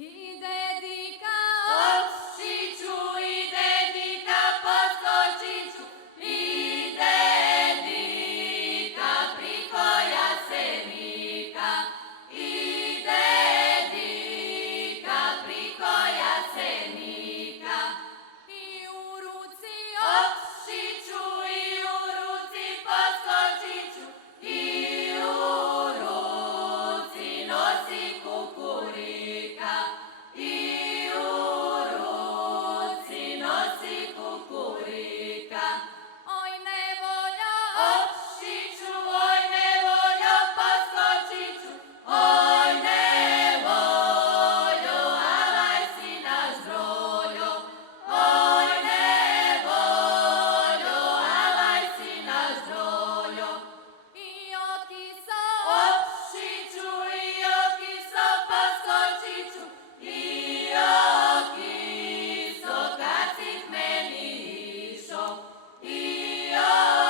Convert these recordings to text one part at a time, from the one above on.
Ide dika Opšiću, ide dika poskočiću, ide dika priko Jasenika, ide dika priko Jasenika. i u ruci Opšiću i u ruci poskočiću, i u ruci nosi kukurika, i u ruci nosi kukurika. oj nevolja, Opšiću, oj nevoljo, poskočiću, oj nevoljo, alaj si naš droljo, oj nevoljo, alaj si naš droljo. i okiso, Opšiću i okiso, poskočiću, i okiso, kad si k meni išo, i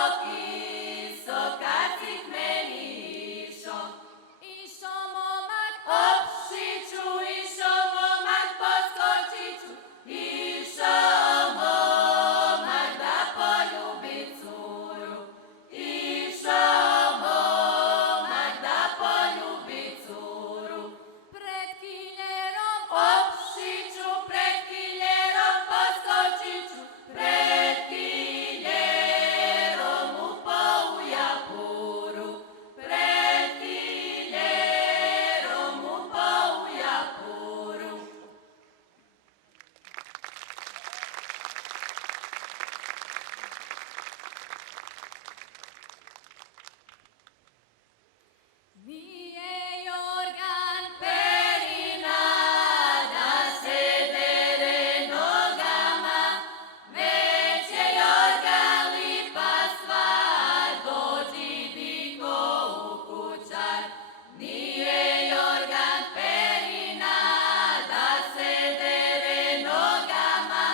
okiso, kad si k meni išo. išo momak, Opšiću, išo momak, poskočiću, išo momak da poljubi curu, išo momak da poljubi curu. pred kiljerom, Opšiću, pred kiljerom, poskočiću, pred kiljerom upao u japuru, pred kiljerom upao u japuru. nije jorgan, Perina da se dere nogama, već je jorgan lipa stvar, dođi diko u kućar. Nije jorgan perina da se dere nogama,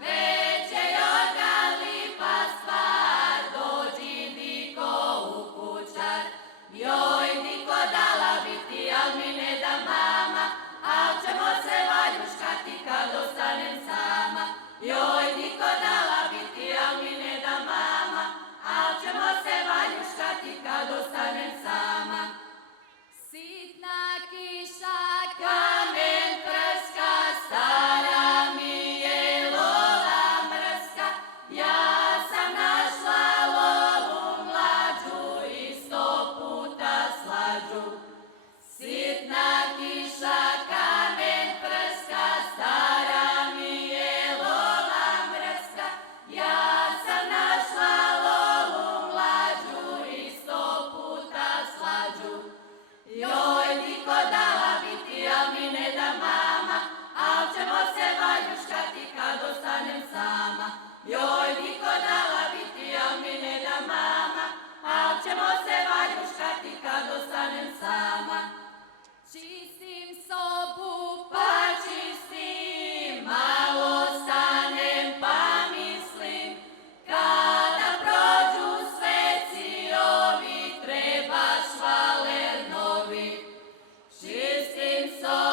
već je jorgan lipa stvar, dođi diko u kućar. Joj, diko dala bi ti, al mi ne da mama, al ćemo se valjuškati kad ostanem sama. Joj, diko dala bi ti, al mi ne da mama, al ćemo se valjuškati kad ostanem sama. sitna kiša, Kamen prska, stara mi je lola mrska, ja sam našla lolu mlađu i 100 puta slađu. Sitna kiša, kamen prska, stara mi je lola mrska, ja sam našla lolu mlađu i 100 puta slađu. Joj, diko dala bi ti, al mi ne da mama, al ćemo se valjuškati kad ostanem sama. Joj, diko dala bi ti, al mi ne da mama, al ćemo se valjuškati kad ostanem sama. čistim sobu, Pa čistim, malo stanem pa mislim, kada prođu sveci ovi, treba švaler novi. Čistim sobu,